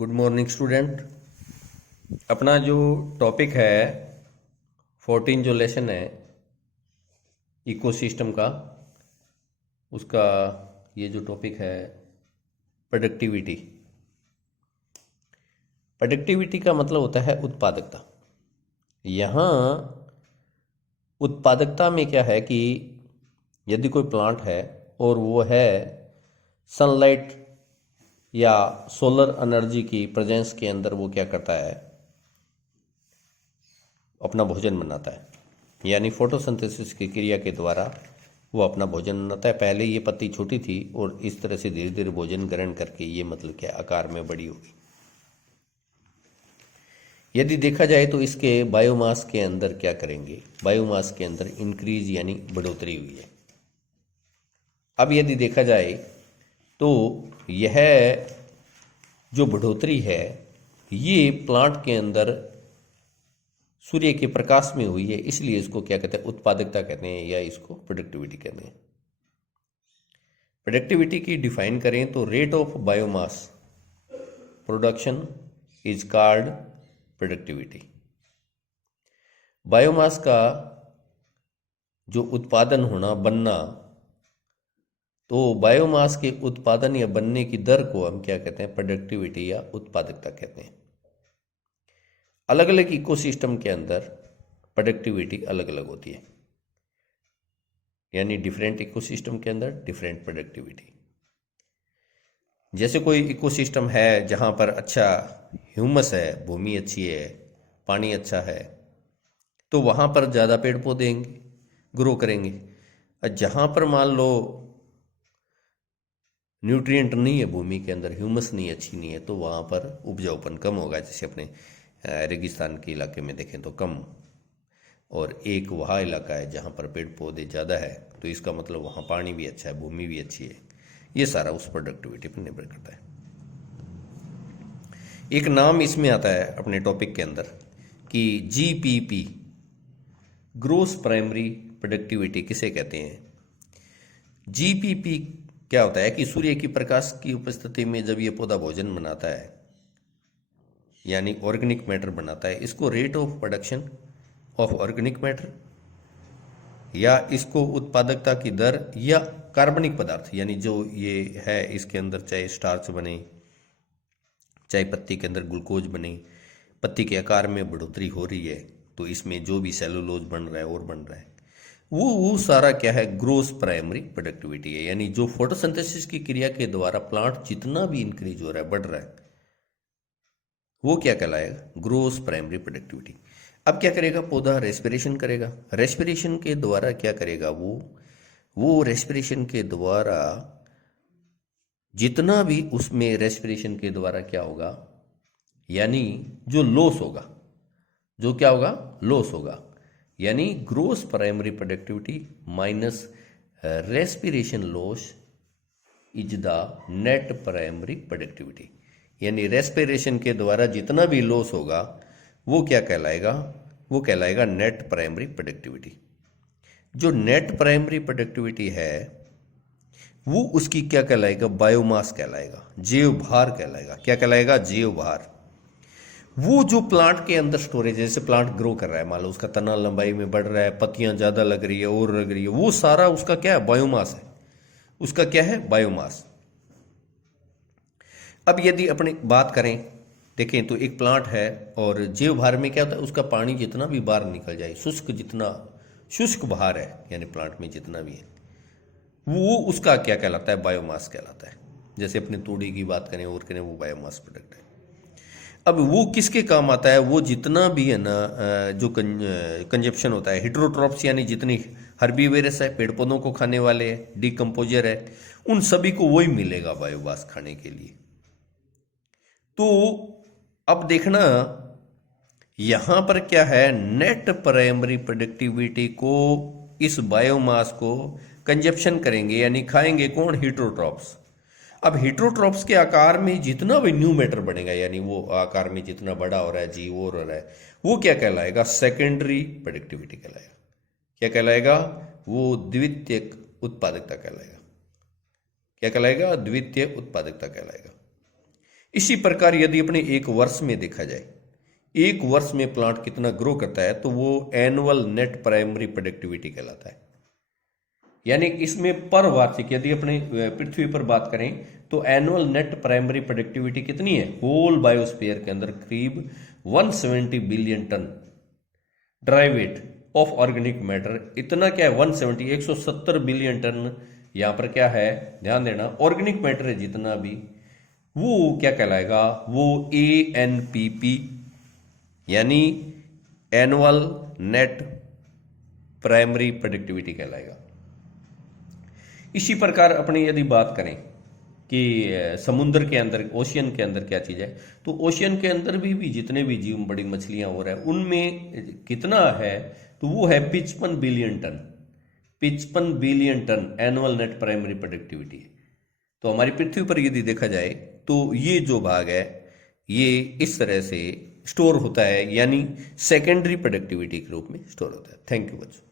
Good morning student. अपना जो topic है 14 जो लेसन है इकोसिस्टम का, उसका ये जो टॉपिक है प्रोडक्टिविटी। प्रोडक्टिविटी का मतलब होता है उत्पादकता। यहाँ उत्पादकता में क्या है कि यदि कोई प्लांट है और वो है सनलाइट या सोलर एनर्जी की प्रेजेंस के अंदर, वो क्या करता है, अपना भोजन बनाता है, यानी फोटोसिंथेसिस की क्रिया के द्वारा वो अपना भोजन बनाता है। पहले ये पत्ती छोटी थी और इस तरह से धीरे धीरे भोजन ग्रहण करके ये मतलब क्या आकार में बड़ी होगी। यदि देखा जाए तो इसके बायोमास के अंदर क्या करेंगे, बायोमास के अंदर इंक्रीज यानी बढ़ोतरी हुई है। अब यदि देखा जाए तो यह जो बढ़ोतरी है ये प्लांट के अंदर सूर्य के प्रकाश में हुई है, इसलिए इसको क्या कहते हैं, उत्पादकता कहते हैं या इसको प्रोडक्टिविटी कहते हैं। प्रोडक्टिविटी की डिफाइन करें तो rate of biomass production is called productivity. Biomass का जो उत्पादन होना, बनना, तो बायोमास के उत्पादन या बनने की दर को हम क्या कहते हैं, प्रोडक्टिविटी या उत्पादकता कहते हैं। अलग अलग इकोसिस्टम के अंदर प्रोडक्टिविटी अलग अलग होती है, यानी डिफरेंट इकोसिस्टम के अंदर डिफरेंट प्रोडक्टिविटी। जैसे कोई इकोसिस्टम है जहाँ पर अच्छा ह्यूमस है, भूमि अच्छी है, पानी अच्छा है, तो वहाँ पर ज़्यादा पेड़ पौधे ग्रो करेंगे। और जहाँ पर मान लो न्यूट्रिएंट नहीं है, भूमि के अंदर ह्यूमस नहीं अच्छी नहीं है, तो वहाँ पर उपजाऊपन कम होगा। जैसे अपने रेगिस्तान के इलाके में देखें तो कम, और एक वहाँ इलाका है जहाँ पर पेड़ पौधे ज़्यादा है, तो इसका मतलब वहाँ पानी भी अच्छा है, भूमि भी अच्छी है। ये सारा उस प्रोडक्टिविटी पर निर्भर करता है। एक नाम इसमें आता है अपने टॉपिक के अंदर कि जीपीपी, ग्रोस प्राइमरी प्रोडक्टिविटी किसे कहते हैं। जीपीपी क्या होता है कि सूर्य की प्रकाश की उपस्थिति में जब ये पौधा भोजन बनाता है यानी ऑर्गेनिक मैटर बनाता है, इसको rate of production of organic matter या इसको उत्पादकता की दर या कार्बनिक पदार्थ, यानी जो ये है इसके अंदर चाहे स्टार्च बने, चाहे पत्ती के अंदर ग्लूकोज बने, पत्ती के आकार में बढ़ोतरी हो रही है तो इसमें जो भी सेलुलोज बन रहा है और बन रहा है, वो सारा क्या है, ग्रोस प्राइमरी प्रोडक्टिविटी है। यानी जो फोटोसिंथेसिस की क्रिया के द्वारा प्लांट जितना भी इंक्रीज हो रहा है, बढ़ रहा है, वो क्या कहलाएगा, ग्रोस प्राइमरी प्रोडक्टिविटी। अब क्या करेगा पौधा, रेस्पिरेशन करेगा। रेस्पिरेशन के द्वारा क्या करेगा, वो रेस्पिरेशन के द्वारा जितना भी उसमें रेस्पिरेशन के द्वारा क्या होगा, यानी जो लॉस होगा, जो क्या होगा, लॉस होगा, यानी gross primary productivity minus respiration loss is the net primary productivity. यानी रेस्पिरेशन के द्वारा जितना भी लॉस होगा वो क्या कहलाएगा, वो कहलाएगा नेट प्राइमरी प्रोडक्टिविटी। जो नेट प्राइमरी प्रोडक्टिविटी है वो उसकी क्या कहलाएगा, बायोमास कहलाएगा, जैव भार कहलाएगा। क्या कहलाएगा, जैव भार। वो जो प्लांट के अंदर स्टोरेज है, जैसे प्लांट ग्रो कर रहा है, मान लो उसका तना लंबाई में बढ़ रहा है, पत्तियां ज्यादा लग रही है और लग रही है, वो सारा उसका क्या है, बायोमास है। उसका क्या है, बायोमास। अब यदि अपनी बात करें, देखें तो एक प्लांट है और जैव भार में क्या होता है, उसका पानी जितना भी बाहर निकल जाए, शुष्क भार है, यानी प्लांट में जितना भी है वो उसका क्या कहलाता है, बायोमास कहलाता है। जैसे अपने तोड़ी की बात करें और करें, वो बायोमास प्रोडक्ट है। अब वो किसके काम आता है, वो जितना भी है ना जो कंजप्शन होता है, हिट्रोट्रॉप्स यानी जितनी हर्बीवेरस है, पेड़ पौधों को खाने वाले है, डिकम्पोजर है, उन सभी को वही मिलेगा बायोमास खाने के लिए। तो अब देखना यहां पर क्या है, नेट प्राइमरी प्रोडक्टिविटी को, इस बायोमास को कंजप्शन करेंगे यानी खाएंगे कौन, हिट्रोट्रॉप्स। अब हिट्रोट्रॉप्स के आकार में जितना भी न्यू मैटर बनेगा, यानी वो आकार में जितना बड़ा हो रहा है, जीव और हो रहा है, वो क्या कहलाएगा, सेकेंडरी प्रोडक्टिविटी कहलाएगा। क्या कहलाएगा, वो द्वितीयक उत्पादकता कहलाएगा। क्या कहलाएगा, द्वितीय उत्पादकता कहलाएगा। इसी प्रकार यदि अपने एक वर्ष में देखा जाए, एक वर्ष में प्लांट कितना ग्रो करता है, तो वो एनुअल नेट प्राइमरी प्रोडक्टिविटी कहलाता है। यानी इसमें पर वार्षिक यदि अपने पृथ्वी पर बात करें तो एनुअल नेट प्राइमरी प्रोडक्टिविटी कितनी है, होल बायोस्फीयर के अंदर करीब 170 billion ton dry weight of organic matter. इतना क्या है, 170 बिलियन टन यहां पर क्या है, ध्यान देना, ऑर्गेनिक मैटर है जितना भी, वो क्या कहलाएगा, वो ANPP यानी एनुअल नेट प्राइमरी प्रोडक्टिविटी कहलाएगा। इसी प्रकार अपनी यदि बात करें कि समुद्र के अंदर, ओशियन के अंदर क्या चीज़ है, तो ओशियन के अंदर भी जितने भी जीव, बड़ी मछलियां हो रहा है, उनमें कितना है, तो वो है 55 billion ton. 55 billion ton annual net primary productivity है। तो हमारी पृथ्वी पर यदि देखा जाए तो ये जो भाग है ये इस तरह से स्टोर होता है, यानी सेकेंडरी प्रोडक्टिविटी के रूप में स्टोर होता है। थैंक यू बच्चों।